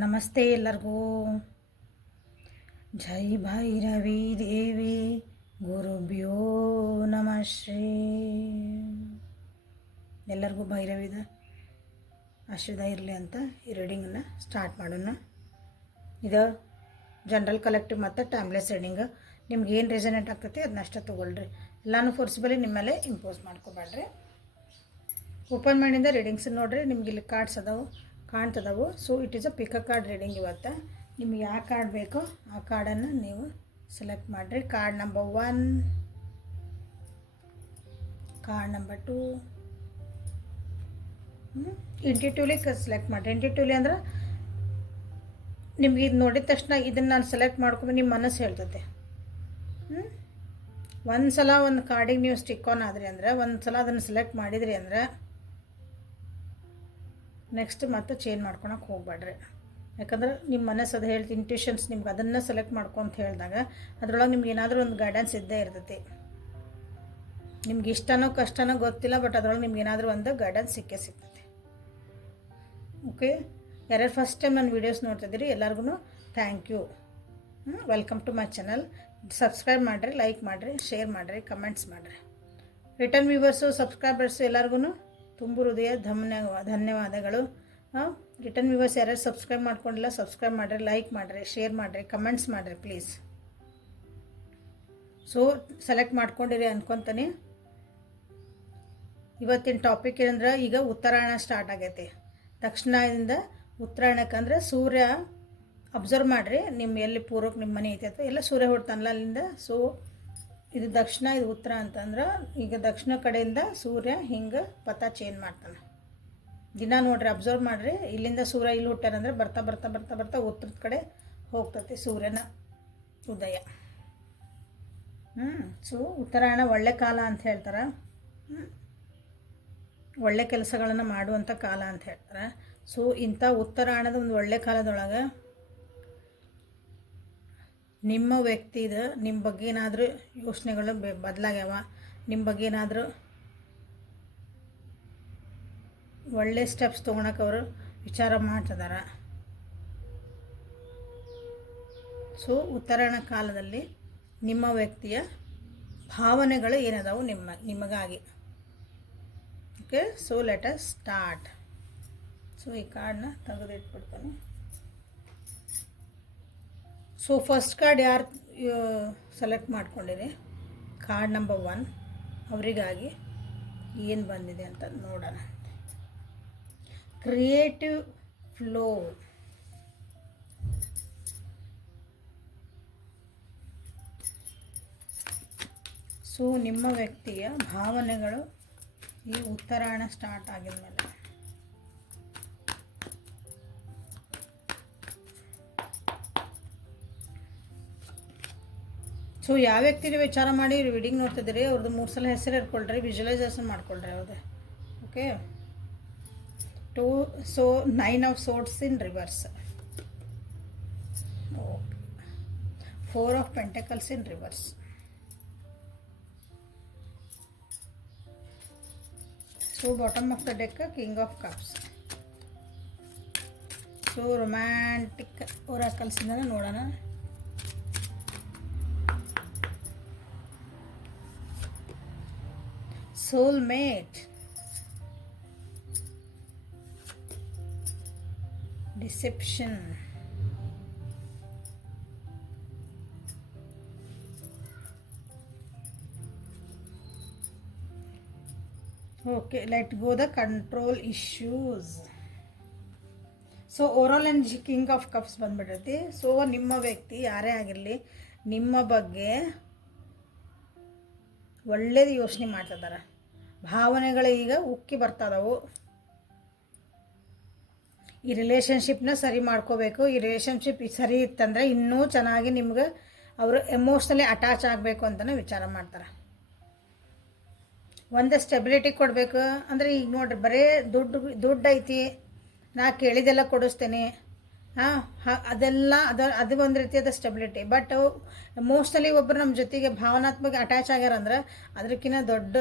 ನಮಸ್ತೆ ಎಲ್ಲರಿಗೂ. ಜೈ ಭೈರವಿ ದೇವಿ ಗುರುಭ್ಯೋ ನಮಃ ಶ್ರೀ. ಎಲ್ಲರಿಗೂ ಭೈರವಿದ ಆಶೀರ್ವಾದ ಇರಲಿ ಅಂತ ಈ ರೀಡಿಂಗನ್ನು ಸ್ಟಾರ್ಟ್ ಮಾಡೋಣ. ಇದು ಜನರಲ್ ಕಲೆಕ್ಟಿವ್ ಮತ್ತು ಟೈಮ್ಲೆಸ್ ರೀಡಿಂಗ್. ನಿಮ್ಗೆ ಏನು ರೆಸನೇಟ್ ಆಗ್ತೈತಿ ಅದನ್ನಷ್ಟೇ ತೊಗೊಳ್ರಿ. ಎಲ್ಲನೂ ಫೋರ್ಸ್ಬಲಿ ನಿಮ್ಮ ಮೇಲೆ ಇಂಪೋಸ್ ಮಾಡ್ಕೊಬೇಡ್ರಿ. ಓಪನ್ ಮೈಂಡಿಂದ ರೀಡಿಂಗ್ಸ್ ನೋಡಿರಿ. ನಿಮ್ಗೆ ಇಲ್ಲಿ ಕಾರ್ಡ್ಸ್ ಅದಾವೆ ಕಾಣ್ತದವು. So it is a pick a card reading. ಇವತ್ತು ನಿಮ್ಗೆ ಯಾವ ಕಾರ್ಡ್ ಬೇಕೋ ಆ ಕಾರ್ಡನ್ನು ನೀವು ಸೆಲೆಕ್ಟ್ ಮಾಡಿರಿ. Card number 1, card number 2. Intuitively select ಮಾಡಿರಿ. ಇಂಟ್ಯೂಟಿವ್ಲಿ ಅಂದ್ರೆ ನಿಮ್ಗೆ ಇದು ನೋಡಿದ ತಕ್ಷಣ ಇದನ್ನು ನಾನು ಸೆಲೆಕ್ಟ್ ಮಾಡ್ಕೊಂಡು ನಿಮ್ಮ ಮನಸ್ಸು ಹೇಳ್ತದೆ. ಒಂದು ಸಲ ಒಂದು ಕಾರ್ಡಿಗೆ ನೀವು ಸ್ಟಿಕ್ ಆನ್ ಆದ್ರಿ ಅಂದ್ರೆ, ಒಂದು ಸಲ ಅದನ್ನು ಸೆಲೆಕ್ಟ್ ಮಾಡಿದ್ರಿ ಅಂದ್ರೆ ನೆಕ್ಸ್ಟ್ ಮತ್ತೆ ಚೇಂಜ್ ಮಾಡ್ಕೊಳಕ್ಕೆ ಹೋಗ್ಬೇಡ್ರಿ. ಯಾಕಂದ್ರೆ ನಿಮ್ಮ ಮನಸ್ಸು ಅದು ಹೇಳ್ತಿ, ಇಂಟ್ಯೂಷನ್ಸ್ ನಿಮ್ಗೆ ಅದನ್ನು ಸೆಲೆಕ್ಟ್ ಮಾಡ್ಕೊಂತ ಹೇಳಿದಾಗ ಅದರೊಳಗೆ ನಿಮ್ಗೆ ಏನಾದರೂ ಒಂದು ಗೈಡೆನ್ಸ್ ಇದ್ದೇ ಇರ್ತೈತಿ. ನಿಮ್ಗೆ ಇಷ್ಟನೋ ಕಷ್ಟನೋ ಗೊತ್ತಿಲ್ಲ, ಬಟ್ ಅದರೊಳಗೆ ನಿಮ್ಗೆ ಏನಾದರೂ ಒಂದು ಗೈಡೆನ್ಸ್ ಸಿಗ್ತೈತಿ. ಓಕೆ, ಯಾರ್ಯಾರು ಫಸ್ಟ್ ಟೈಮ್ ನನ್ನ ವೀಡಿಯೋಸ್ ನೋಡ್ತಿದ್ದೀರಿ ಎಲ್ಲರಿಗೂ thank you. Welcome to my channel. Subscribe ಮಾಡಿರಿ, ಲೈಕ್ ಮಾಡಿರಿ, ಶೇರ್ ಮಾಡಿರಿ, ಕಮೆಂಟ್ಸ್ ಮಾಡಿರಿ. ರಿಟರ್ನ್ ವ್ಯೂವರ್ಸು ಸಬ್ಸ್ಕ್ರೈಬರ್ಸು ಎಲ್ಲರಿಗೂ ತುಂಬ ಹೃದಯ ಧನ್ಯವಾದಗಳು. ರಿಟರ್ನ್ ವ್ಯೂವರ್ಸ್ ಯಾರ್ಯಾರು ಸಬ್ಸ್ಕ್ರೈಬ್ ಮಾಡ್ಕೊಂಡಿಲ್ಲ ಸಬ್ಸ್ಕ್ರೈಬ್ ಮಾಡಿರಿ, ಲೈಕ್ ಮಾಡಿರಿ, ಶೇರ್ ಮಾಡಿರಿ, ಕಮೆಂಟ್ಸ್ ಮಾಡಿರಿ ಪ್ಲೀಸ್. ಸೊ ಸೆಲೆಕ್ಟ್ ಮಾಡ್ಕೊಂಡಿರಿ ಅನ್ಕೊತಾನೆ. ಇವತ್ತಿನ ಟಾಪಿಕ್ ಏನಂದ್ರೆ, ಈಗ ಉತ್ತರಾಯಣ ಸ್ಟಾರ್ಟ್ ಆಗೈತಿ. ದಕ್ಷಿಣದಿಂದ ಉತ್ತರಾಯಣಕ್ಕಂದ್ರೆ ಸೂರ್ಯ ಅಬ್ಸರ್ವ್ ಮಾಡಿರಿ. ನಿಮ್ಮ ಎಲ್ಲಿ ಪೂರ್ವಕ್ಕೆ ನಿಮ್ಮ ಮನೆ ಐತೆ ಎಲ್ಲ ಸೂರ್ಯ ಹೊಡ್ತಾನಲ್ಲ ಅಲ್ಲಿಂದ. ಸೊ ಇದು ದಕ್ಷಿಣ, ಇದು ಉತ್ತರ ಅಂತಂದ್ರೆ ಈಗ ದಕ್ಷಿಣ ಕಡೆಯಿಂದ ಸೂರ್ಯ ಹಿಂಗೆ ಪಥ ಚೇಂಜ್ ಮಾಡ್ತಾನೆ ದಿನ. ನೋಡ್ರಿ, ಅಬ್ಸರ್ವ್ ಮಾಡಿರಿ. ಇಲ್ಲಿಂದ ಸೂರ್ಯ ಇಲ್ಲಿ ಹುಟ್ಟಾರಂದ್ರೆ ಬರ್ತಾ ಬರ್ತಾ ಬರ್ತಾ ಬರ್ತಾ ಉತ್ತರದ ಕಡೆ ಹೋಗ್ತತಿ ಸೂರ್ಯನ ಉದಯ. ಸೊ ಉತ್ತರಾಯಣ ಒಳ್ಳೆ ಕಾಲ ಅಂತ ಹೇಳ್ತಾರೆ. ಒಳ್ಳೆ ಕೆಲಸಗಳನ್ನು ಮಾಡುವಂಥ ಕಾಲ ಅಂತ ಹೇಳ್ತಾರೆ. ಸೊ ಇಂಥ ಉತ್ತರಾಯಣದ ಒಂದು ಒಳ್ಳೆ ಕಾಲದೊಳಗೆ ನಿಮ್ಮ ವ್ಯಕ್ತಿದು ನಿಮ್ಮ ಬಗ್ಗೆ ಏನಾದರೂ ಯೋಚನೆಗಳು ಬದಲಾಗ್ಯಾವ, ನಿಮ್ಮ ಬಗ್ಗೆ ಏನಾದರೂ ಒಳ್ಳೆ ಸ್ಟೆಪ್ಸ್ ತೊಗೊಳಕ್ಕೆ ಅವರು ವಿಚಾರ ಮಾಡ್ತಿದ್ದಾರೆ. ಸೊ ಉತ್ತರಾಯಣ ಕಾಲದಲ್ಲಿ ನಿಮ್ಮ ವ್ಯಕ್ತಿಯ ಭಾವನೆಗಳು ಏನದಾವು ನಿಮಗಾಗಿ. Okay, so let us start. So ಈ ಕಾರ್ಡನ್ನ ತೆಗೆದಿಟ್ಬಿಡ್ತಾನೆ. ಸೊ ಫಸ್ಟ್ ಕಾರ್ಡ್ ಯಾರು ಸೆಲೆಕ್ಟ್ ಮಾಡ್ಕೊಂಡಿರಿ, ಕಾರ್ಡ್ ನಂಬರ್ 1, ಅವರಿಗಾಗಿ ಏನು ಬಂದಿದೆ ಅಂತ ನೋಡೋಣ. Creative flow. ಸೊ ನಿಮ್ಮ ವ್ಯಕ್ತಿಯ ಭಾವನೆಗಳು ಈ ಉತ್ತರಾಯಣ ಸ್ಟಾರ್ಟ್ ಆಗಿದ್ಮೇಲೆ. ಸೊ ಯಾವ ವ್ಯಕ್ತಿಗೆ ವಿಚಾರ ಮಾಡಿ ರೀಡಿಂಗ್ ನೋಡ್ತಿದ್ದೀರಿ ಅವ್ರದ್ದು 3 ಸಲ ಹೆಸರು ಇಟ್ಕೊಳ್ರಿ, ವಿಜುವಲೈಸೇಷನ್ ಮಾಡ್ಕೊಳ್ರಿ ಅವ್ರದ್ದು. Okay, so 9 of swords in reverse, 4 of pentacles in reverse, so bottom of the deck king of cups. So romantic ಒರಾಕಲ್ಸಿಂದ ನೋಡೋಣ. soulmate, deception, okay, let go the control issues. So overall and king of cups ಬಂದ್ಬಿಟ್ಟೈತಿ. So ನಿಮ್ಮ ವ್ಯಕ್ತಿ ಯಾರೇ ಆಗಿರಲಿ ನಿಮ್ಮ ಬಗ್ಗೆ ಒಳ್ಳೇದು ಯೋಚನೆ ಮಾಡ್ತಿದ್ದಾರೆ. ಭಾವನೆಗಳು ಈಗ ಉಕ್ಕಿ ಬರ್ತಾದವು. ಈ ರಿಲೇಷನ್ಶಿಪ್ನ ಸರಿ ಮಾಡ್ಕೋಬೇಕು. ಈ ರಿಲೇಷನ್ಶಿಪ್ ಸರಿ ಇತ್ತಂದರೆ ಇನ್ನೂ ಚೆನ್ನಾಗಿ ನಿಮ್ಗೆ ಅವರು ಎಮೋಷ್ನಲಿ ಅಟ್ಯಾಚ್ ಆಗಬೇಕು ಅಂತಲೇ ವಿಚಾರ ಮಾಡ್ತಾರೆ. ಒಂದು ಸ್ಟೆಬಿಲಿಟಿ ಕೊಡಬೇಕು ಅಂದರೆ, ಈಗ ನೋಡ್ರಿ ಬರೀ ದುಡ್ಡು ಐತಿ, ನಾ ಕೇಳಿದೆಲ್ಲ ಕೊಡಿಸ್ತೇನೆ, ಅದೆಲ್ಲ ಅದು ಒಂದು ರೀತಿಯಾದ ಸ್ಟೆಬಿಲಿಟಿ. ಬಟ್ ಎಮೋಷ್ನಲಿ ಒಬ್ಬರು ನಮ್ಮ ಜೊತೆಗೆ ಭಾವನಾತ್ಮಕ ಅಟ್ಯಾಚ್ ಆಗ್ಯಾರಂದ್ರೆ ಅದಕ್ಕಿಂತ ದೊಡ್ಡ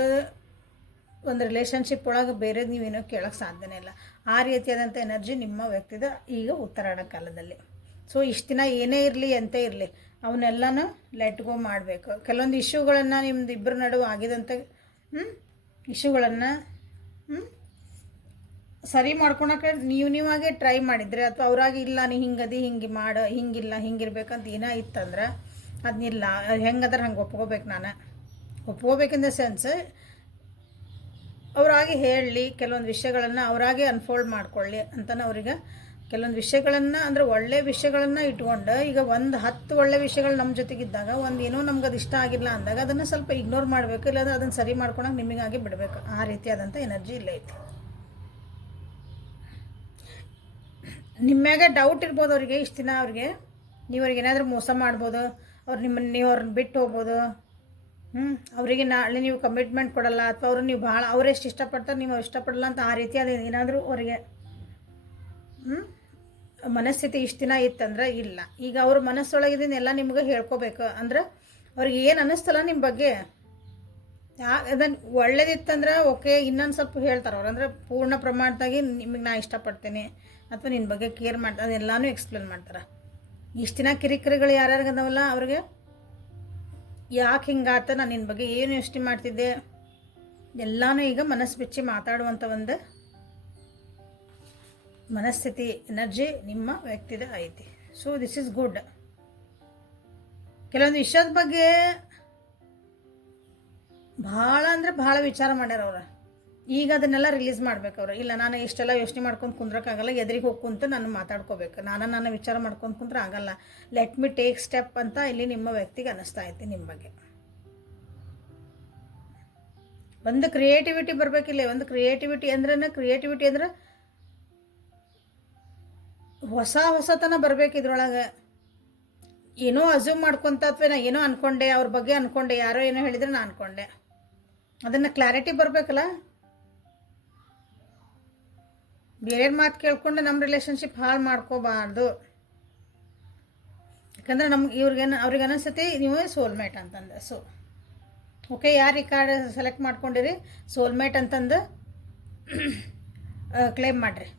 ಒಂದು ರಿಲೇಷನ್ಶಿಪ್ ಒಳಗೆ ಬೇರೆದು ನೀವೇನೋ ಕೇಳೋಕ್ಕೆ ಸಾಧ್ಯನೇ ಇಲ್ಲ. ಆ ರೀತಿಯಾದಂಥ ಎನರ್ಜಿ ನಿಮ್ಮ ವ್ಯಕ್ತಿದ ಈಗ ಉತ್ತರಾಯಣ ಕಾಲದಲ್ಲಿ. ಸೊ ಇಷ್ಟು ದಿನ ಏನೇ ಇರಲಿ ಎಂತೇ ಇರಲಿ ಅವನ್ನೆಲ್ಲನೂ ಲೆಟ್ ಗೋ ಮಾಡಬೇಕು. ಕೆಲವೊಂದು ಇಶ್ಯೂಗಳನ್ನು ನಿಮ್ದು ಇಬ್ಬರ ನಡುವೆ ಆಗಿದಂಥ ಇಶ್ಯೂಗಳನ್ನು ಸರಿ ಮಾಡ್ಕೊಳಕ್ಕೆ ನೀವಾಗೇ ಟ್ರೈ ಮಾಡಿದರೆ, ಅಥವಾ ಅವರಾಗಿ ಇಲ್ಲ ನೀ ಹಿಂಗದಿ ಹಿಂಗೆ ಮಾಡು ಹಿಂಗಿಲ್ಲ ಹಿಂಗಿರ್ಬೇಕಂತ ಏನೋ ಇತ್ತಂದ್ರೆ ಅದನ್ನಿಲ್ಲ ಹೆಂಗದ್ರೆ ಹಂಗೆ ಒಪ್ಕೋಬೇಕು. ನಾನು ಒಪ್ಕೋಬೇಕಿನ್ ದ ಸೆನ್ಸ್ ಅವರಾಗಿ ಹೇಳಲಿ, ಕೆಲವೊಂದು ವಿಷಯಗಳನ್ನು ಅವರಾಗೆ ಅನ್ಫೋಲ್ಡ್ ಮಾಡ್ಕೊಳ್ಳಿ ಅಂತಲೇ ಅವ್ರಿಗೆ ಕೆಲವೊಂದು ವಿಷಯಗಳನ್ನು ಅಂದರೆ ಒಳ್ಳೆಯ ವಿಷಯಗಳನ್ನು ಇಟ್ಕೊಂಡು, ಈಗ 10 ಒಳ್ಳೆಯ ವಿಷಯಗಳು ನಮ್ಮ ಜೊತೆಗಿದ್ದಾಗ ಏನೋ ನಮ್ಗೆ ಅದು ಇಷ್ಟ ಆಗಿಲ್ಲ ಅಂದಾಗ ಅದನ್ನು ಸ್ವಲ್ಪ ಇಗ್ನೋರ್ ಮಾಡಬೇಕು, ಇಲ್ಲಾಂದ್ರೆ ಅದನ್ನು ಸರಿ ಮಾಡ್ಕೊಳಕ್ಕೆ ನಿಮಗಾಗಿ ಬಿಡಬೇಕು. ಆ ರೀತಿಯಾದಂಥ ಎನರ್ಜಿ ಇಲ್ಲೇ ಐತಿ. ನಿಮ್ಮ್ಯಾಗ ಡೌಟ್ ಇರ್ಬೋದು ಅವರಿಗೆ, ಇಷ್ಟು ದಿನ ಅವ್ರಿಗೆ ನೀವ್ರಿಗೆ ಏನಾದರೂ ಮೋಸ ಮಾಡ್ಬೋದು, ನೀವು ಅವ್ರನ್ನ ಬಿಟ್ಟು ಹೋಗ್ಬೋದು. ಅವರಿಗೆ ನಾಳೆ ನೀವು ಕಮಿಟ್ಮೆಂಟ್ ಕೊಡಲ್ಲ, ಅಥವಾ ಅವರು ನೀವು ಭಾಳ ಅವರೆಷ್ಟು ಇಷ್ಟಪಡ್ತಾರೆ ನೀವು ಇಷ್ಟಪಡಲ್ಲ ಅಂತ ಆ ರೀತಿಯಾದ ಏನಾದರೂ ಅವರಿಗೆ ಮನಸ್ಥಿತಿ ಇಷ್ಟು ದಿನ ಇತ್ತಂದ್ರೆ ಇಲ್ಲ. ಈಗ ಅವ್ರ ಮನಸ್ಸೊಳಗಿದ್ದನ್ನೆಲ್ಲ ನಿಮ್ಗೆ ಹೇಳ್ಕೋಬೇಕು. ಅಂದ್ರೆ ಅವ್ರಿಗೆ ಏನು ಅನ್ನಿಸ್ತಲ್ಲ ನಿಮ್ಮ ಬಗ್ಗೆ, ಅದನ್ನು ಒಳ್ಳೇದಿತ್ತಂದ್ರೆ ಓಕೆ, ಇನ್ನೊಂದು ಸ್ವಲ್ಪ ಹೇಳ್ತಾರೆ ಅವ್ರು. ಅಂದರೆ ಪೂರ್ಣ ಪ್ರಮಾಣದಾಗಿ ನಿಮಗೆ ನಾ ಇಷ್ಟಪಡ್ತೀನಿ ಅಥವಾ ನಿನ್ನ ಬಗ್ಗೆ ಕೇರ್ ಮಾಡ್ತಾರೆ, ಅದೆಲ್ಲನೂ ಎಕ್ಸ್ಪ್ಲೇನ್ ಮಾಡ್ತಾರೆ. ಇಷ್ಟು ದಿನ ಕಿರಿಕಿರಿಗಳು ಯಾರ್ಯಾರಿಗದವಲ್ಲ ಅವ್ರಿಗೆ ಯಾಕೆ ಹಿಂಗಾತ, ನಾನು ನಿನ್ನ ಬಗ್ಗೆ ಏನು ಯೋಚನೆ ಮಾಡ್ತಿದ್ದೆ ಎಲ್ಲನೂ ಈಗ ಮನಸ್ಸು ಬಿಚ್ಚಿ ಮಾತಾಡುವಂಥ ಒಂದು ಮನಸ್ಥಿತಿ ಎನರ್ಜಿ ನಿಮ್ಮ ವ್ಯಕ್ತಿದ ಐತಿ. So this is good. ಕೆಲವೊಂದು ವಿಷಯದ ಬಗ್ಗೆ ಭಾಳ ಅಂದರೆ ಭಾಳ ವಿಚಾರ ಮಾಡ್ಯಾರ ಅವ್ರು. ಈಗ ಅದನ್ನೆಲ್ಲ ರಿಲೀಸ್ ಮಾಡ್ಬೇಕು ಅವರು. ಇಲ್ಲ ನಾನು ಇಷ್ಟೆಲ್ಲ ಯೋಚನೆ ಮಾಡ್ಕೊಂಡು ಕುಂದ್ರಕ್ಕಾಗಲ್ಲ, ಎದುರಿಗೆ ಹೋಗಿ ಕುಂತು ನಾನು ಮಾತಾಡ್ಕೋಬೇಕು, ನಾನು ವಿಚಾರ ಮಾಡ್ಕೊಂಡು ಕುಂದ್ರೆ ಆಗಲ್ಲ, ಲೆಟ್ ಮಿ ಟೇಕ್ ಸ್ಟೆಪ್ ಅಂತ ಇಲ್ಲಿ ನಿಮ್ಮ ವ್ಯಕ್ತಿಗೆ ಅನ್ನಿಸ್ತಾ ಐತಿ ನಿಮ್ಮ ಬಗ್ಗೆ. ಒಂದು ಕ್ರಿಯೇಟಿವಿಟಿ ಬರಬೇಕಿಲ್ಲ. ಒಂದು ಕ್ರಿಯೇಟಿವಿಟಿ ಅಂದ್ರೆ ಹೊಸತನ ಬರಬೇಕು ಇದ್ರೊಳಗೆ. ಏನೋ ಅಸ್ಯೂಮ್ ಮಾಡ್ಕೊತ ಅಥವಾ ನಾ ಏನೋ ಅಂದ್ಕೊಂಡೆ, ಅವ್ರ ಬಗ್ಗೆ ಅಂದ್ಕೊಂಡೆ, ಯಾರೋ ಏನೋ ಹೇಳಿದ್ರೆ ನಾನು ಅಂದ್ಕೊಂಡೆ, ಅದನ್ನು ಕ್ಲಾರಿಟಿ ಬರಬೇಕಲ್ಲ. ಬೇರೆ ಮಾತು ಕೇಳ್ಕೊಂಡು ನಮ್ಮ ರಿಲೇಷನ್ಶಿಪ್ ಹಾಳು ಮಾಡ್ಕೋಬಾರ್ದು. ಯಾಕಂದ್ರೆ ಅವ್ರಿಗೆ ಅನಿಸ್ತೈತಿ ನೀವು ಸೋಲ್ಮೇಟ್ ಅಂತಂದು. ಸೊ ಓಕೆ, ಯಾರು ಈ ಕಾರ್ಡ್ ಸೆಲೆಕ್ಟ್ ಮಾಡ್ಕೊಂಡಿರಿ ಸೋಲ್ಮೇಟ್ ಅಂತಂದು ಕ್ಲೇಮ್ ಮಾಡಿರಿ.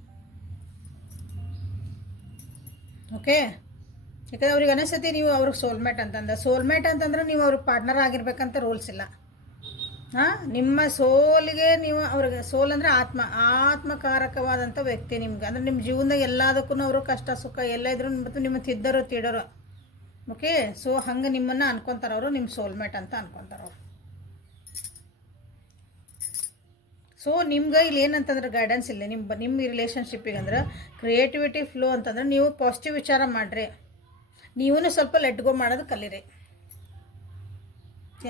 ಓಕೆ, ಯಾಕಂದ್ರೆ ಅವ್ರಿಗೆ ಅನಿಸ್ತೈತಿ ನೀವು ಅವ್ರಿಗೆ ಸೋಲ್ಮೇಟ್ ಅಂತಂದ್ರೆ ನೀವು ಅವ್ರಿಗೆ ಪಾರ್ಟ್ನರ್ ಆಗಿರ್ಬೇಕಂತ ರೂಲ್ಸ್ ಇಲ್ಲ. ನಿಮ್ಮ ಸೋಲಿಗೆ ನೀವು ಅವ್ರಿಗೆ ಸೋಲ್ ಅಂದರೆ ಆತ್ಮಕಾರಕವಾದಂಥ ವ್ಯಕ್ತಿ ನಿಮ್ಗೆ. ಅಂದರೆ ನಿಮ್ಮ ಜೀವನದಾಗ ಎಲ್ಲದಕ್ಕೂ ಅವರು ಕಷ್ಟ ಸುಖ ಎಲ್ಲ ಇದ್ರು ಮತ್ತು ನಿಮ್ಮ ತಿದ್ದರೋ. ಓಕೆ, ಸೊ ಹಂಗೆ ನಿಮ್ಮನ್ನು ಅನ್ಕೊತಾರೆ ಅವರು, ನಿಮ್ಮ ಸೋಲ್ಮೇಟ್ ಅಂತ ಅನ್ಕೊತಾರೆ ಅವರು. ಸೊ ನಿಮ್ಗೆ ಇಲ್ಲಿ ಏನಂತಂದ್ರೆ ಗೈಡೆನ್ಸ್ ಇಲ್ಲ ನಿಮ್ಮ ರಿಲೇಷನ್ಶಿಪ್ಪಿಗೆ. ಅಂದ್ರೆ ಕ್ರಿಯೇಟಿವಿಟಿ ಫ್ಲೋ ಅಂತಂದ್ರೆ ನೀವು ಪಾಸಿಟಿವ್ ವಿಚಾರ ಮಾಡಿರಿ, ನೀವೂ ಸ್ವಲ್ಪ ಲೆಟ್ ಗೋ ಮಾಡೋದು ಕಲೀರಿ.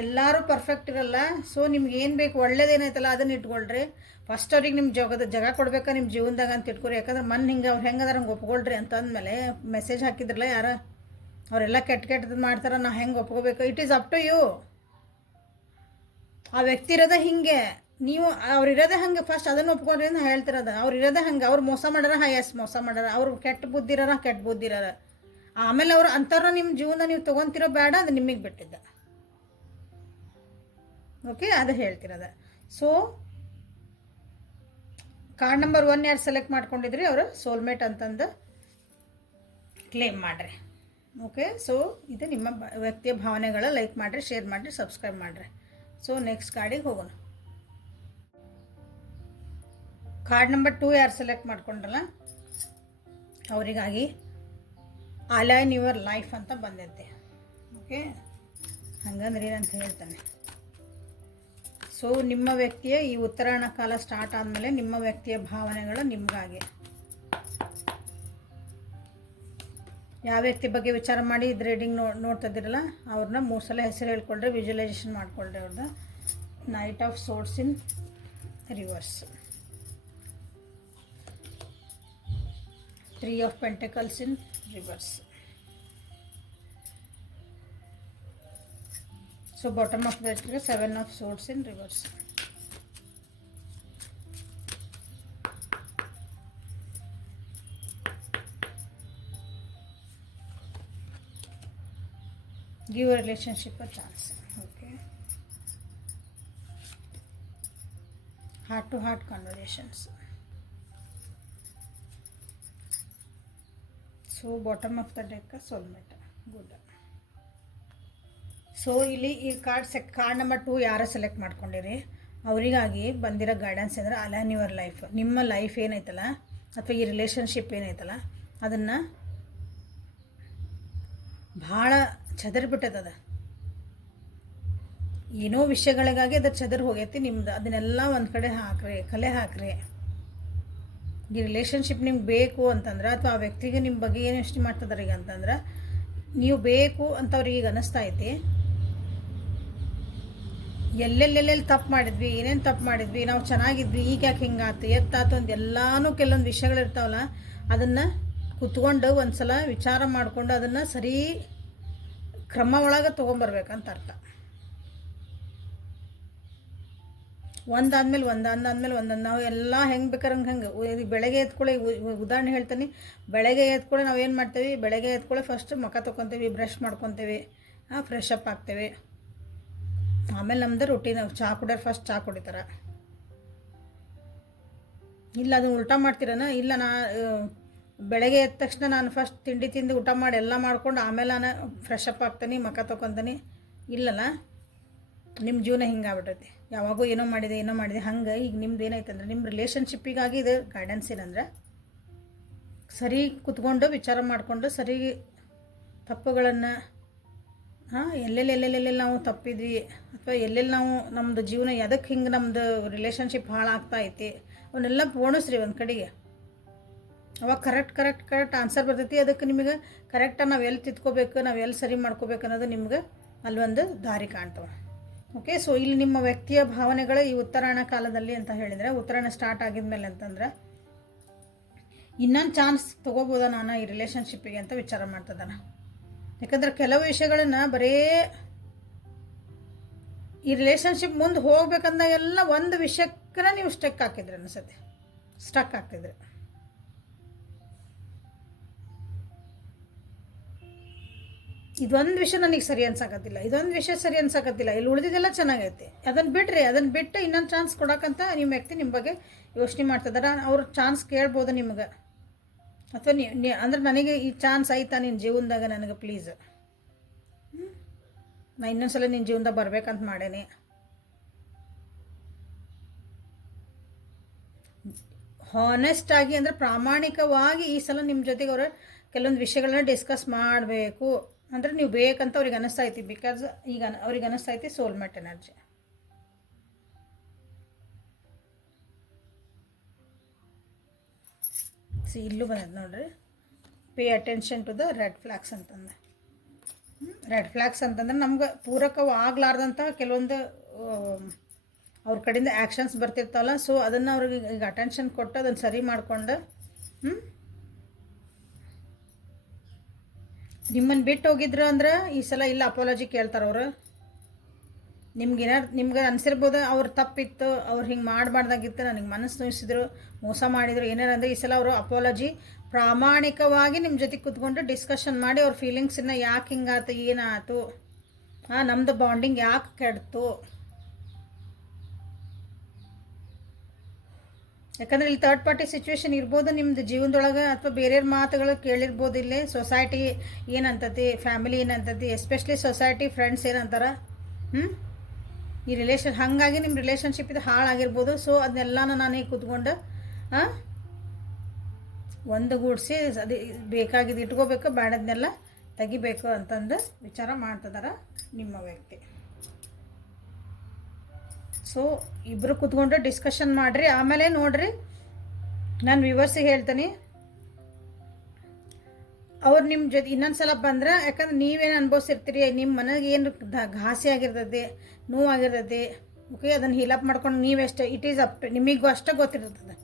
ಎಲ್ಲರೂ ಪರ್ಫೆಕ್ಟ್ ಇರಲ್ಲ. ಸೊ ನಿಮ್ಗೆ ಏನು ಬೇಕು ಒಳ್ಳೇದೇನೈತಲ್ಲ ಅದನ್ನು ಇಟ್ಕೊಳ್ರಿ. ಫಸ್ಟ್ ಅವ್ರಿಗೆ ನಿಮ್ಮ ಜಾಗ ಕೊಡ್ಬೇಕಾ ನಿಮ್ಮ ಜೀವನದಾಗ ಅಂತ ಇಟ್ಕೊರಿ. ಯಾಕಂದ್ರೆ ಹಿಂಗೆ ಅವ್ರು ಹೆಂಗದಾರ ಹಂಗೆ ಒಪ್ಕೊಳ್ರಿ ಅಂತಂದಮೇಲೆ ಮೆಸೇಜ್ ಹಾಕಿದ್ರಲ್ಲ ಯಾರು, ಅವರೆಲ್ಲ ಕೆಟ್ಟದ್ದು ಮಾಡ್ತಾರೆ, ನಾ ಹೆಂಗೆ ಒಪ್ಕೋಬೇಕು. It is up to you. ಆ ವ್ಯಕ್ತಿ ಇರೋದೇ ಹಿಂಗೆ, ನೀವು ಅವ್ರಿರೋದೇ ಹಂಗೆ. ಫಸ್ಟ್ ಅದನ್ನು ಒಪ್ಕೊಂಡ್ರಿ ಅಂತ ಹೇಳ್ತಿರೋದು. ಅವ್ರು ಇರೋದೇ ಹಂಗೆ. ಅವ್ರು ಮೋಸ ಮಾಡ್ಯಾರ, ಮೋಸ ಮಾಡ್ಯಾರ. ಅವ್ರು ಕೆಟ್ಟ ಬುದ್ಧಿರಾರ. ಆಮೇಲೆ ಅವ್ರು ಅಂಥವ್ರ ನಿಮ್ಮ ಜೀವನ ನೀವು ತೊಗೊತಿರೋ ಬೇಡ, ಅದು ನಿಮಗೆ ಬಿಟ್ಟಿದ್ದ. ಓಕೆ, ಅದು ಹೇಳ್ತಿರೋದ. ಸೊ ಕಾರ್ಡ್ ನಂಬರ್ 1 ಯಾರು ಸೆಲೆಕ್ಟ್ ಮಾಡ್ಕೊಂಡಿದ್ರಿ ಅವರು ಸೋಲ್ಮೇಟ್ ಅಂತಂದು ಕ್ಲೇಮ್ ಮಾಡಿರಿ. ಓಕೆ, ಸೊ ಇದು ನಿಮ್ಮ ವ್ಯಕ್ತಿಯ ಭಾವನೆಗಳ ಲೈಕ್ ಮಾಡಿರಿ, ಶೇರ್ ಮಾಡಿರಿ, ಸಬ್ಸ್ಕ್ರೈಬ್ ಮಾಡಿರಿ. ಸೊ ನೆಕ್ಸ್ಟ್ ಕಾರ್ಡಿಗೆ ಹೋಗೋಣ. ಕಾರ್ಡ್ ನಂಬರ್ 2 ಯಾರು ಸೆಲೆಕ್ಟ್ ಮಾಡ್ಕೊಂಡ್ರಲ್ಲ ಅವರಿಗಾಗಿ ಅಲೈನ್ ಯುವರ್ ಲೈಫ್ ಅಂತ ಬಂದೈತೆ. ಓಕೆ, ಹಂಗಂದ್ರೆ ಏನಂತ ಹೇಳ್ತಾನೆ. ಸೊ ನಿಮ್ಮ ವ್ಯಕ್ತಿಯ ಈ ಉತ್ತರಾಯಣ ಕಾಲ ಸ್ಟಾರ್ಟ್ ಆದಮೇಲೆ ನಿಮ್ಮ ವ್ಯಕ್ತಿಯ ಭಾವನೆಗಳು ನಿಮಗಾಗಿ. ಯಾವ ವ್ಯಕ್ತಿ ಬಗ್ಗೆ ವಿಚಾರ ಮಾಡಿ ಇದು ರೀಡಿಂಗ್ ನೋಡ್ತಿದ್ದೀರಲ್ಲ ಅವ್ರನ್ನ 3 ಸಲ ಹೆಸರು ಹೇಳ್ಕೊಳ್ರಿ, ವಿಜುವಲೈಸೇಷನ್ ಮಾಡ್ಕೊಳ್ರಿ. ಅವ್ರದ್ದು knight of swords in reverse, 3 of pentacles in reverse. So bottom of that is 7 of swords in reverse. Give a relationship a chance. Okay. Heart to heart conversations. So bottom of the deck soulmate. Good. So ಇಲ್ಲಿ ಈ card number 2 ಯಾರು select ಮಾಡ್ಕೊಂಡಿರಿ ಅವರಿಗಾಗಿ ಬಂದಿರೋ guidance ಅಂದರೆ align your life. ನಿಮ್ಮ life ಏನೈತಲ್ಲ ಅಥವಾ ಈ ರಿಲೇಷನ್ಶಿಪ್ ಏನೈತಲ್ಲ ಅದನ್ನು ಭಾಳ ಚದರಿಬಿಟ್ಟದ. ಏನೋ ವಿಷಯಗಳಿಗಾಗಿ ಅದು ಚದರ್ ಹೋಗೈತಿ ನಿಮ್ದು. ಅದನ್ನೆಲ್ಲ ಒಂದು ಕಡೆ ಹಾಕ್ರಿ, ಕಲೆ ಹಾಕ್ರಿ. ಈ ರಿಲೇಷನ್ಶಿಪ್ ನಿಮ್ಗೆ ಬೇಕು ಅಂತಂದ್ರೆ ಅಥವಾ ಆ ವ್ಯಕ್ತಿಗೆ ನಿಮ್ಮ ಬಗ್ಗೆ ಏನು ಇಷ್ಟ ಮಾಡ್ತದಾರೆ ಈಗ ಅಂತಂದ್ರೆ ನೀವು ಬೇಕು ಅಂತ ಅವ್ರಿಗೆ ಈಗ ಅನ್ನಿಸ್ತಾ ಐತಿ. ಎಲ್ಲೆಲ್ಲೆಲ್ಲೆಲ್ಲಿ ತಪ್ಪು ಮಾಡಿದ್ವಿ, ಏನೇನು ತಪ್ಪು ಮಾಡಿದ್ವಿ, ನಾವು ಚೆನ್ನಾಗಿದ್ವಿ, ಈಗ ಯಾಕೆ ಹಿಂಗಾತು ಎತ್ತಾತು ಅಂತ ಎಲ್ಲನೂ ಕೆಲವೊಂದು ವಿಷಯಗಳಿರ್ತಾವಲ್ಲ ಅದನ್ನು ಕುತ್ಕೊಂಡು ಒಂದು ಸಲ ವಿಚಾರ ಮಾಡಿಕೊಂಡು ಅದನ್ನು ಸರಿ ಕ್ರಮ ಒಳಗೆ ತೊಗೊಂಬರ್ಬೇಕಂತ ಅರ್ಥ. ಒಂದಾದ್ಮೇಲೆ ಒಂದೊಂದು ನಾವು ಎಲ್ಲ ಹೆಂಗೆ ಬೇಕಾರಂಗೆ ಹಂಗೆ ಬೆಳಗ್ಗೆ ಎತ್ಕೊಳ್ಳಿ. ಉದಾಹರಣೆ ಹೇಳ್ತೀನಿ. ಬೆಳಗ್ಗೆ ಎತ್ಕೊಳ್ಳಿ ನಾವು ಏನು ಮಾಡ್ತೀವಿ, ಬೆಳಗ್ಗೆ ಎತ್ಕೊಳ್ಳಿ ಫಸ್ಟ್ ಮುಖ ತೊಗೊತೀವಿ, ಬ್ರಷ್ ಮಾಡ್ಕೊತೀವಿ, ಫ್ರೆಶ್ ಅಪ್ ಆಗ್ತೇವೆ. ಆಮೇಲೆ ನಮ್ಮದು ರೊಟೀನ್. ಚಹಾ ಕುಡಿಯೋರು ಫಸ್ಟ್ ಚಹಾ ಕುಡಿತಾರೆ. ಇಲ್ಲ ಅದನ್ನು ಉಲ್ಟಾ ಮಾಡ್ತೀರನ? ಇಲ್ಲ ಬೆಳಗ್ಗೆ ಎದ್ದ ತಕ್ಷಣ ನಾನು ಫಸ್ಟ್ ತಿಂಡಿ ತಿಂದು ಊಟ ಮಾಡಿ ಎಲ್ಲ ಮಾಡ್ಕೊಂಡು ಆಮೇಲೆ ನಾನು ಫ್ರೆಶ್ ಅಪ್ ಆಗ್ತೀನಿ, ಮುಖ ತೊಗೊತೀನಿ. ಇಲ್ಲಲ್ಲ, ನಿಮ್ಮ ಜೀವನ ಹಿಂಗೆ ಆಗ್ಬಿಟ್ಟೈತಿ. ಯಾವಾಗೂ ಏನೋ ಮಾಡಿದೆ ಹಂಗೆ. ಈಗ ನಿಮ್ದು ಏನಾಯ್ತಂದ್ರೆ ನಿಮ್ಮ ರಿಲೇಷನ್ಶಿಪ್ಪಿಗಾಗಿ ಇದು ಗೈಡೆನ್ಸ್ ಏನಂದ್ರೆ ಸರಿ ಕುತ್ಕೊಂಡು ವಿಚಾರ ಮಾಡಿಕೊಂಡು ಸರಿ ತಪ್ಪುಗಳನ್ನು ಎಲ್ಲೆಲ್ಲಿ ನಾವು ತಪ್ಪಿದ್ವಿ ಅಥವಾ ಎಲ್ಲೆಲ್ಲಿ ನಾವು ನಮ್ಮದು ಜೀವನ ಎದಕ್ಕೆ ಹಿಂಗೆ ನಮ್ಮದು ರಿಲೇಷನ್ಶಿಪ್ ಹಾಳಾಗ್ತಾ ಐತಿ ಅವನ್ನೆಲ್ಲ ಪೋಣಿಸ್ರಿ ಒಂದು ಕಡೆಗೆ. ಅವಾಗ ಕರೆಕ್ಟ್ ಆನ್ಸರ್ ಬರ್ತೈತಿ. ಅದಕ್ಕೆ ನಿಮಗೆ ಕರೆಕ್ಟಾಗಿ ನಾವು ಎಲ್ಲಿ ತಿದ್ಕೋಬೇಕು, ನಾವು ಎಲ್ಲಿ ಸರಿ ಮಾಡ್ಕೋಬೇಕು ಅನ್ನೋದು ನಿಮ್ಗೆ ಅಲ್ಲೊಂದು ದಾರಿ ಕಾಣ್ತವೆ. ಓಕೆ. ಸೊ ಇಲ್ಲಿ ನಿಮ್ಮ ವ್ಯಕ್ತಿಯ ಭಾವನೆಗಳು ಈ ಉತ್ತರಾಯಣ ಕಾಲದಲ್ಲಿ ಅಂತ ಹೇಳಿದರೆ, ಉತ್ತರಾಯಣ ಸ್ಟಾರ್ಟ್ ಆಗಿದ್ಮೇಲೆ ಅಂತಂದ್ರೆ ಇನ್ನೊಂದು ಚಾನ್ಸ್ ತೊಗೋಬೋದಾ ನಾನು ಈ ರಿಲೇಷನ್ಶಿಪ್ಪಿಗೆ ಅಂತ ವಿಚಾರ ಮಾಡ್ತಿದ್ದಾನೆ. ಯಾಕಂದ್ರೆ ಕೆಲವು ವಿಷಯಗಳನ್ನ ಬರೀ ಈ ರಿಲೇಷನ್ಶಿಪ್ ಮುಂದೆ ಹೋಗ್ಬೇಕಂದ ಎಲ್ಲ ಒಂದು ವಿಷಯಕ್ಕೆ ನೀವು ಸ್ಟಕ್ ಆಗ್ತಿದ್ರಿ. ಇದೊಂದು ವಿಷಯ ನನಗೆ ಸರಿ ಅನ್ಸಕತ್ತಿಲ್ಲ, ಇಲ್ಲಿ ಉಳಿದಿದ್ದೆಲ್ಲ ಚೆನ್ನಾಗೈತಿ. ಅದನ್ನು ಬಿಟ್ಟು ಇನ್ನೊಂದು ಚಾನ್ಸ್ ಕೊಡೋಕ್ಕಂತ ನಿಮ್ಮ ವ್ಯಕ್ತಿ ನಿಮ್ಮ ಬಗ್ಗೆ ಯೋಚನೆ ಮಾಡ್ತಿದಾರ. ಅವ್ರ ಚಾನ್ಸ್ ಕೇಳ್ಬೋದು ನಿಮ್ಗೆ, ಅಥವಾ ಅಂದ್ರೆ ನನಗೆ ಈ ಚಾನ್ಸ್ ಆಯ್ತಾ ನಿನ್ನ ಜೀವನದಾಗ, ನನಗೆ ಪ್ಲೀಸ್ ನಾ ಇನ್ನೊಂದ್ಸಲ ನಿನ್ನ ಜೀವನದಾಗ ಬರ್ಬೇಕಂತ ಮಾಡೇನಿ. ಹಾನೆಸ್ಟ್ ಆಗಿ ಅಂದರೆ ಪ್ರಾಮಾಣಿಕವಾಗಿ ಈ ಸಲ ನಿಮ್ಮ ಜೊತೆಗೆ ಅವರು ಕೆಲವೊಂದು ವಿಷಯಗಳನ್ನ ಡಿಸ್ಕಸ್ ಮಾಡಬೇಕು ಅಂದರೆ ನೀವು ಬೇಕಂತ ಅವ್ರಿಗೆ ಅನ್ನಿಸ್ತಾ ಐತಿ. ಬಿಕಾಸ್ ಈಗ ಅವ್ರಿಗೆ ಅನ್ನಿಸ್ತಾ ಐತಿ ಸೋಲ್ಮೇಟ್ ಎನರ್ಜಿ. ಇಲ್ಲೂ ಬಂದದ್ದು ನೋಡ್ರಿ, pay attention to the red flags ಅಂತಂದ್ರೆ. ರೆಡ್ ಫ್ಲಾಗ್ಸ್ ಅಂತಂದ್ರೆ ನಮ್ಗೆ ಪೂರಕವಾಗಲಾರ್ದಂಥ ಕೆಲವೊಂದು ಅವ್ರ ಕಡೆಯಿಂದ ಆ್ಯಕ್ಷನ್ಸ್ ಬರ್ತಿರ್ತಾವಲ್ಲ. ಸೊ ಅದನ್ನು ಅವ್ರಿಗೆ ಈಗ ಅಟೆನ್ಷನ್ ಕೊಟ್ಟು ಅದನ್ನು ಸರಿ ಮಾಡಿಕೊಂಡು ನಿಮ್ಮನ್ನು ಬಿಟ್ಟು ಹೋಗಿದ್ರು ಅಂದ್ರೆ ಈ ಸಲ ಇಲ್ಲ ಅಪಾಲಜಿ ಕೇಳ್ತಾರೆ ಅವರು. ನಿಮ್ಗೆ ಅನಿಸಿರ್ಬೋದು ಅವ್ರು ತಪ್ಪಿತ್ತು, ಅವ್ರು ಹಿಂಗೆ ಮಾಡಬಾರ್ದಾಗಿತ್ತು, ನನಗೆ ಮನಸ್ಸು ನೋಯಿಸಿದ್ರು, ಮೋಸ ಮಾಡಿದರು, ಏನಾರಂದ್ರೆ ಈ ಸಲ ಅವರು ಅಪಾಲಜಿ ಪ್ರಾಮಾಣಿಕವಾಗಿ ನಿಮ್ಮ ಜೊತೆ ಕೂತ್ಕೊಂಡು ಡಿಸ್ಕಷನ್ ಮಾಡಿ ಅವ್ರ ಫೀಲಿಂಗ್ಸನ್ನ ಯಾಕೆ ಹಿಂಗಾಯ್ತು, ಏನಾಯ್ತು, ನಮ್ಮದು ಬಾಂಡಿಂಗ್ ಯಾಕೆ ಕೆಡ್ತು. ಯಾಕಂದರೆ ಇಲ್ಲಿ ಥರ್ಡ್ ಪಾರ್ಟಿ ಸಿಚುವೇಶನ್ ಇರ್ಬೋದು ನಿಮ್ಮದು ಜೀವನದೊಳಗೆ, ಅಥವಾ ಬೇರೆಯವ್ರ ಮಾತುಗಳು ಕೇಳಿರ್ಬೋದು. ಇಲ್ಲಿ ಸೊಸೈಟಿ ಏನಂತತಿ, ಫ್ಯಾಮಿಲಿ ಏನಂತತಿ, ಎಸ್ಪೆಷಲಿ ಸೊಸೈಟಿ, ಫ್ರೆಂಡ್ಸ್ ಏನಂತಾರೆ. ಈ ಹಾಗಾಗಿ ನಿಮ್ಮ ರಿಲೇಷನ್ಶಿಪ್ ಇದು ಹಾಳಾಗಿರ್ಬೋದು. ಸೊ ಅದನ್ನೆಲ್ಲನೂ ನಾನು ಈಗ ಕೂತ್ಕೊಂಡು ಒಂದುಗೂಡಿಸಿ ಅದು ಬೇಕಾಗಿದ್ದು ಇಟ್ಕೋಬೇಕು, ಬೇಡದನ್ನೆಲ್ಲ ತೆಗಿಬೇಕು ಅಂತಂದು ವಿಚಾರ ಮಾಡ್ತಿದಾರ ನಿಮ್ಮ ವ್ಯಕ್ತಿ. ಸೊ ಇಬ್ಬರು ಕೂತ್ಕೊಂಡು ಡಿಸ್ಕಷನ್ ಮಾಡಿರಿ. ಆಮೇಲೆ ನೋಡಿರಿ, ನಾನು ವಿವರ್ಸಿಗೆ ಹೇಳ್ತೀನಿ, ಅವ್ರು ನಿಮ್ಮ ಜೊತೆ ಇನ್ನೊಂದು ಸಲ ಬಂದ್ರೆ, ಯಾಕಂದ್ರೆ ನೀವೇನು ಅನುಭವಿಸಿರ್ತೀರಿ, ನಿಮ್ಮ ಮನೆಗೆ ಏನು ಘಾಸಿ ಆಗಿರ್ತೈತಿ, ನೋವಾಗಿರ್ತೈತಿ. ಓಕೆ, ಅದನ್ನು ಹೀಲಪ್ ಮಾಡ್ಕೊಂಡು ನೀವೆಷ್ಟು ಇಟ್ ಈಸ್ ಅಪ್ ನಿಮಗೂ ಅಷ್ಟೇ ಗೊತ್ತಿರ್ತದೆ.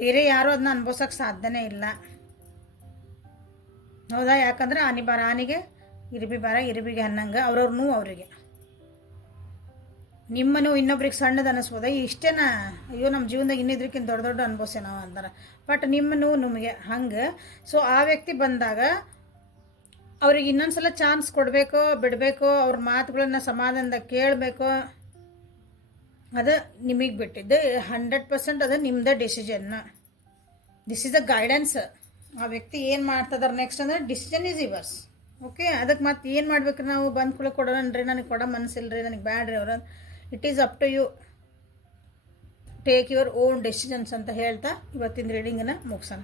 ಬೇರೆ ಯಾರೂ ಅದನ್ನ ಅನುಭವಿಸೋಕೆ ಸಾಧ್ಯನೇ ಇಲ್ಲ. ಹೌದಾ? ಯಾಕಂದ್ರೆ ಆನಿ ಬಾರ ಆನಿಗೆ, ಇರಿಬಿ ಬಾರ ಇರಿಬಿಗೆ ಅನ್ನಂಗೆ ಅವ್ರವ್ರ ನೋವು ಅವರಿಗೆ. ನಿಮ್ಮನ್ನು ಇನ್ನೊಬ್ರಿಗೆ ಸಣ್ಣದು ಅನ್ನಿಸ್ಬೋದ, ಇಷ್ಟೇನಾ, ಅಯ್ಯೋ ನಮ್ಮ ಜೀವನದಾಗ ಇನ್ನಿದ್ರಕ್ಕಿಂತ ದೊಡ್ಡ ಅನುಭವಿಸೇ ನಾವು ಅಂತಾರೆ. ಬಟ್ ನಿಮ್ಮನ್ನು ನಿಮಗೆ ಹಂಗೆ. ಸೊ ಆ ವ್ಯಕ್ತಿ ಬಂದಾಗ ಅವ್ರಿಗೆ ಇನ್ನೊಂದು ಸಲ ಚಾನ್ಸ್ ಕೊಡಬೇಕೋ ಬಿಡಬೇಕೋ, ಅವ್ರ ಮಾತುಗಳನ್ನ ಸಮಾಧಾನದಾಗ ಕೇಳಬೇಕೋ, ಅದು ನಿಮಗೆ ಬಿಟ್ಟಿದ್ದು 100% ಅದು ನಿಮ್ಮದೇ ಡಿಸಿಷನ್ನ. This is a guidance. ಆ ವ್ಯಕ್ತಿ ಏನು ಮಾಡ್ತಿದಾರೆ ನೆಕ್ಸ್ಟ್ ಅಂದರೆ ಡಿಸಿಷನ್ ಈಸ್ ಯುವರ್ಸ್. ಓಕೆ, ಅದಕ್ಕೆ ಮತ್ತೆ ಏನು ಮಾಡ್ಬೇಕು ನಾವು ಬಂದು ಕೂಡ ಕೊಡೋಣನ್ರಿ, ನನಗೆ ಕೊಡೋ ಮನಸ್ಸಿಲ್ರಿ, ನನಗೆ ಬ್ಯಾಡ್ರಿ ಅವ್ರ. It is up to you, take your own decisions ಅಂತ ಹೇಳ್ತಾ ಇವತ್ತಿನ ರೀಡಿಂಗನ್ನು ಮುಗಿಸೋಣ.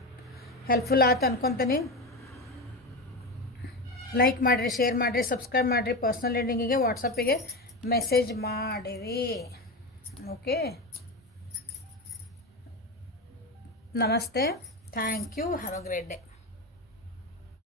ಹೆಲ್ಪ್ಫುಲ್ ಆಯ್ತು ಅನ್ಕೊತೀನಿ. ಲೈಕ್ ಮಾಡಿರಿ, ಶೇರ್ ಮಾಡಿರಿ, ಸಬ್ಸ್ಕ್ರೈಬ್ ಮಾಡಿರಿ. ಪರ್ಸ್ನಲ್ ರೀಡಿಂಗಿಗೆ ವಾಟ್ಸಪ್ಪಿಗೆ ಮೆಸೇಜ್ ಮಾಡಿರಿ. ಓಕೆ, ನಮಸ್ತೆ, thank you, have a great day.